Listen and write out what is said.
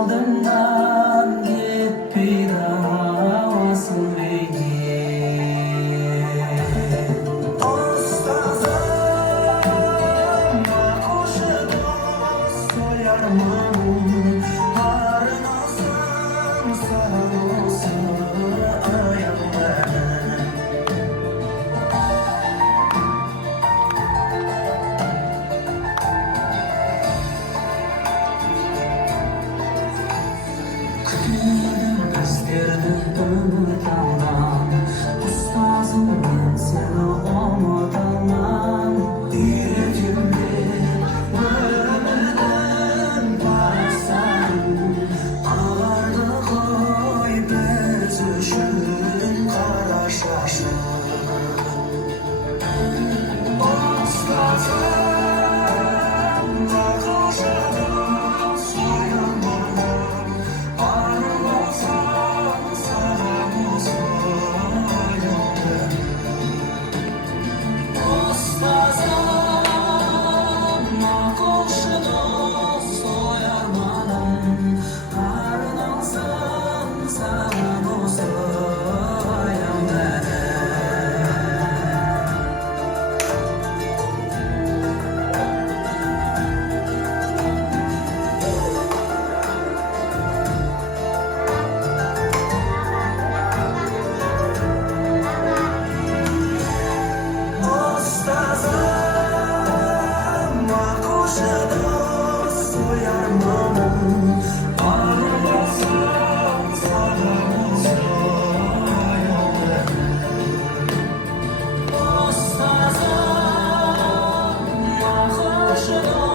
aldımdan git bir daha vasıl beni. Ustazıma koşudu soyarmanım, harın olsun sağ olsun ayağım. Gösterdim ömür yoldan, ustazımın seni olmadan. Yüreğimde ölümden varsan, ağlardı koy bezüşün kara şaşın. Ustazımla koşadım soyunmadım, ağrım olsan sağlam olsun. Ustazımla koşadım soyunmadım, ağrım olsan sağlam olsun. Ustazıma koşudu soyarmanım, ağrım olsun sağlam olsun. Ustazıma koşudu